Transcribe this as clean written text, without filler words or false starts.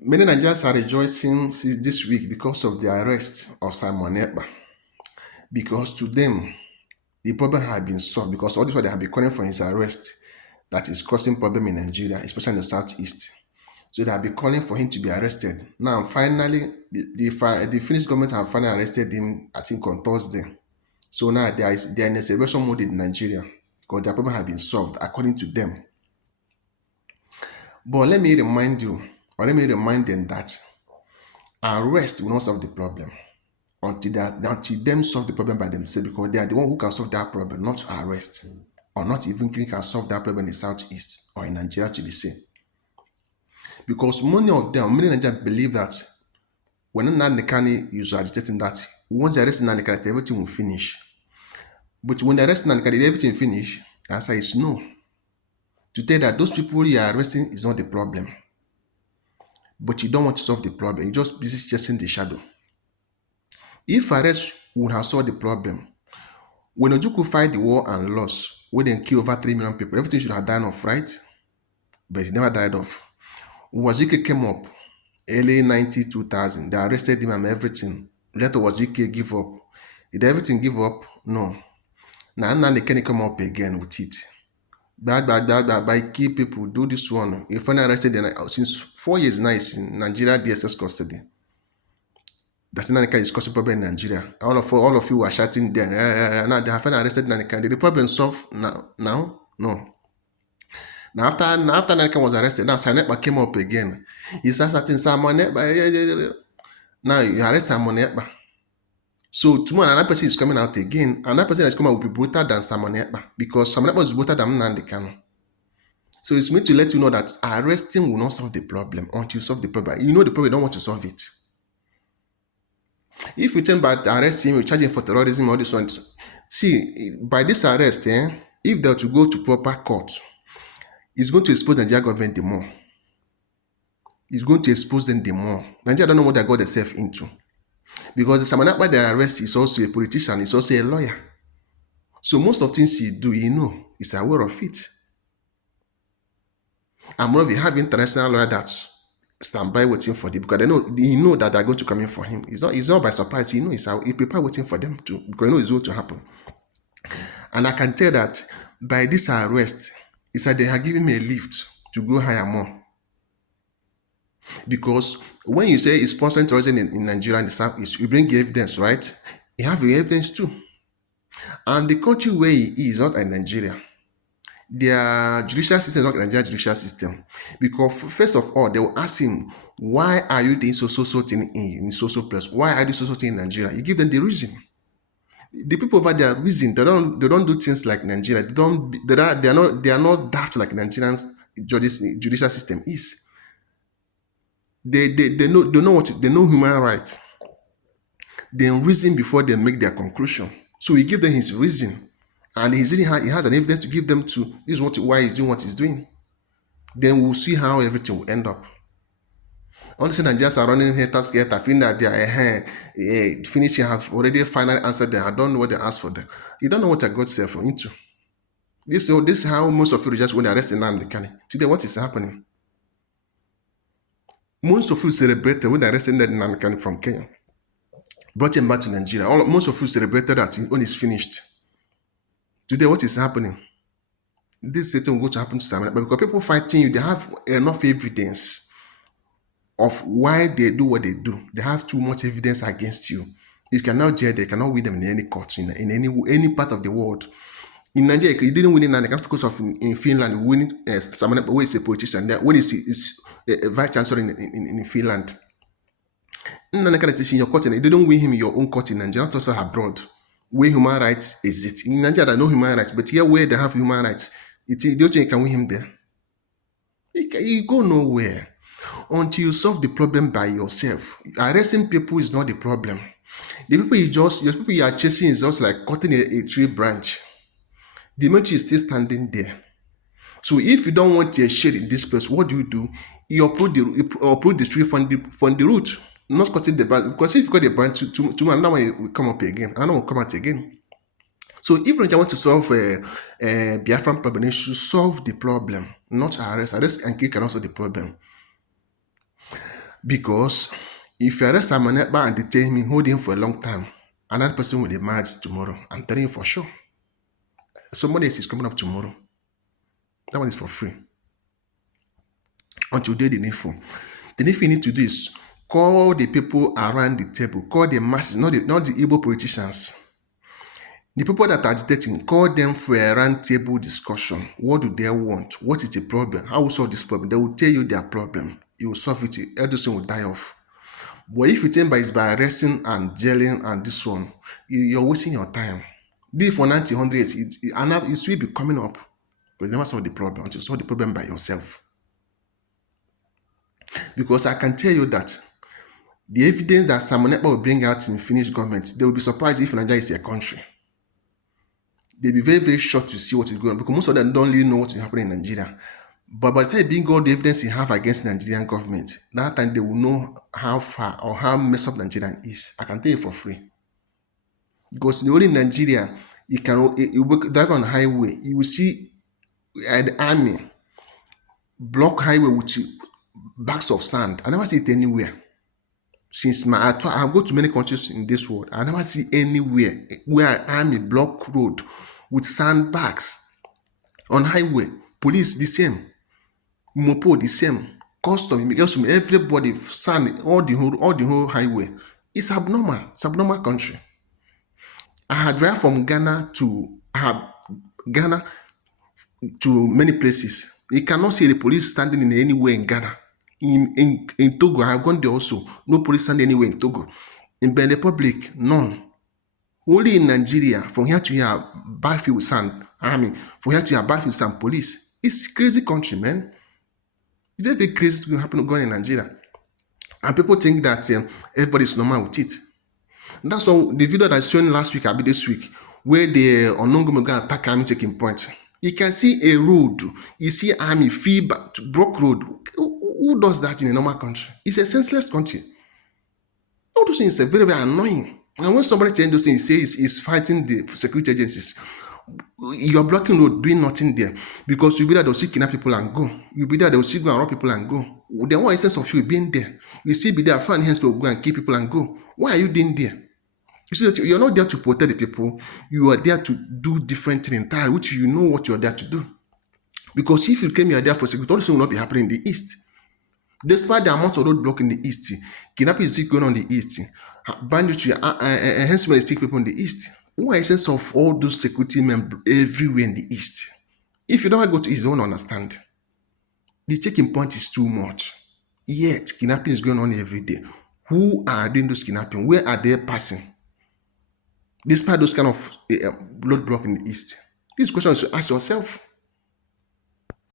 Many Nigerians are rejoicing this week because of the arrest of Simon Ekpa. Because to them, the problem had been solved because all this while they have been calling for his arrest that is causing problem in Nigeria, especially in the southeast. So they have been calling for him to be arrested. Now, finally, the Finnish government have finally arrested him, I think, on Thursday. So now they are in a celebration mode in Nigeria because their problem have been solved according to them. But let me remind you, or let me remind them that arrest will not solve the problem until them solve the problem by themselves because they are the one who can solve that problem, not arrest or not even can solve that problem in the southeast or in Nigeria to be seen. Because many Nigerians believe that when Nnamdi Kanu is agitating that once they arrest Nnamdi Kanu, everything will finish. But when they arrest Nnamdi Kanu, everything finish? The answer is no. To tell that those people you are arresting is not the problem. But you don't want to solve the problem. You're just busy chasing the shadow. If arrest would have solved the problem, when Ojukwu fight the war and lost, when they kill over 3 million people, everything should have died off, right? But it never died off. Wazike came up early 2000. They arrested him and everything. Later Wazike give up. Did everything give up? No. Now they can come up again with it. By key people do this one. If when arrested them since 4 years now, it's in Nigeria DSS custody. That's Nanika is causing problem in Nigeria. All of you are shouting there. Now they have arrested Nanika. Did the problem solved now? No. Now after Nanika was arrested, now Sanepa came up again. He started shouting Simon Ekpa. Now you arrest Simon Ekpa. So tomorrow another person is coming out again. Another person that is coming out will be brutal than Simon Ekpa because Simon Ekpa is brutal than Nnamdi Kanu. So it's meant to let you know that arresting will not solve the problem until you solve the problem. You know the problem, you don't want to solve it. If we think about arresting him, we charge him for terrorism, all this one. See, by this arrest, if they are to go to proper court, it's going to expose the Nigerian government the more. It's going to expose them the more. Nigeria don't know what they got themselves into. Because the Simon Ekpa they arrest is also a politician, he's also a lawyer. So most of things he do, he's aware of it. And more of you have international lawyer that stand by waiting for them because he know that they're going to come in for him. It's not by surprise. He prepare waiting for them to because he knows it's going to happen. And I can tell that by this arrest, it's like they are giving me a lift to go higher more. Because when you say it's sponsoring tourism in Nigeria and the Southeast, you bring evidence, right? You have evidence too. And the country where he is not in Nigeria. Their judicial system is not Nigerian judicial system. Because first of all, they will ask him, why are you doing so thing in so place? Why are you doing so thing in Nigeria? You give them the reason. The people over there reason they don't do things like Nigeria. They are not daft like Nigerians judicial system is. They know human rights. They reason before they make their conclusion. So we give them his reason. And he has an evidence to give them to this is why he's doing what he's doing. Then we'll see how everything will end up. Honestly, Nigerians are running haters get. I feel that they are finishing have already finally answered them. I don't know what they asked for them. You don't know what I got yourself into. This is how most of you just when they arrest Nnamdi Kanu. Today, what is happening? Most of you celebrated when they arrested Nnamdi Kanu from Kenya. Brought him back to Nigeria. Most of you celebrated that when it's finished. Today, what is happening? This thing will go to happen to Simon, but because people fighting you, they have enough evidence of why they do what they do. They have too much evidence against you. You cannot jail, they cannot win them in any court, in any part of the world. In Nigeria, you didn't win in Nigeria because of in Finland, winning Simon, who is a politician, when is a vice chancellor in Finland. In your court, you didn't win him in your own court in Nigeria, not also abroad, where human rights exist. In Nigeria, there are no human rights, but here where they have human rights, don't you think you can win him there? You go nowhere until you solve the problem by yourself. Arresting people is not the problem. The people you are chasing is just like cutting a tree branch. The tree is still standing there. So if you don't want a shade in this place, what do? You uproot the tree from the root, not cutting the branch. Because if you cut the branch, tomorrow another one will come up again, another one will come out again. So if Nigeria want to solve a Biafran problem, they should solve the problem, not arrest. Arrest and kill cannot solve the problem. Because if you arrest Simon Ekpa and detain me, hold him for a long time, another person will emerge tomorrow. I'm telling you for sure. Somebody else is coming up tomorrow. That one is for free. Until they the needful. The needful you need to do is call the people around the table, call the masses, not the Igbo politicians. The people that are agitating, call them for a round table discussion. What do they want? What is the problem? How will solve this problem? They will tell you their problem. You will solve it. Everything will die off. But if you think by arresting and jailing and this one, you're wasting your time. Do it for 90, 100 years. It will be coming up. But you never solve the problem until you solve the problem by yourself. Because I can tell you that the evidence that Simon Ekpa will bring out in Finnish government, they will be surprised if Nigeria is a country. They'll be very, very shocked to see what is going on because most of them don't really know what is happening in Nigeria. But by the time being all the evidence you have against the Nigerian government, that time they will know how far or how messed up Nigeria is. I can tell you for free. Because only in Nigeria, you drive on the highway, you will see the army block highway with bags of sand. I never see it anywhere. Since I have go to many countries in this world, I never see anywhere where army block road with sandbags on highway. Police the same, mopo the same, custom, immigration, everybody sand all the whole highway. It's abnormal. It's abnormal country. I had drive from Ghana to many places. You cannot see the police standing in anywhere in Ghana. In Togo, I have gone there also. No police standing anywhere in Togo. In Benin Republic, none. Only in Nigeria, from here to here, battlefield sand army. From here to here, battlefield sand police. It's crazy country, man. It's very, very crazy to happen going in Nigeria. And people think that everybody's normal with it. And that's all the video that I showed last week, I'll be this week, where the unknown government go attack army taking point. You can see a road, you see army, feedback, broke road. Who does that in a normal country? It's a senseless country. All those things are very, very annoying. And when somebody changes those things, says he's fighting the security agencies, you're blocking road, doing nothing there. Because you'll be there, they'll see kidnap people and go. You'll be there, they'll see go and rob people and go. Then what essence of you being there? You see, be there, find hands, people go and kill people and go. Why are you doing there? You see that you're not there to protect the people. You are there to do different things entirely, which you know what you're there to do. Because if you came here there for security, all this will not be happening in the East. Despite the amount of road block in the East, kidnapping is still going on in the East. Banditry, enhancement is still people in the East. What is the sense of all those security men everywhere in the East? If you never go to East, you don't understand. The taking point is too much. Yet, kidnapping is going on every day. Who are doing those kidnapping? Where are they passing? Despite those kind of roadblock in the East, this question is to ask yourself.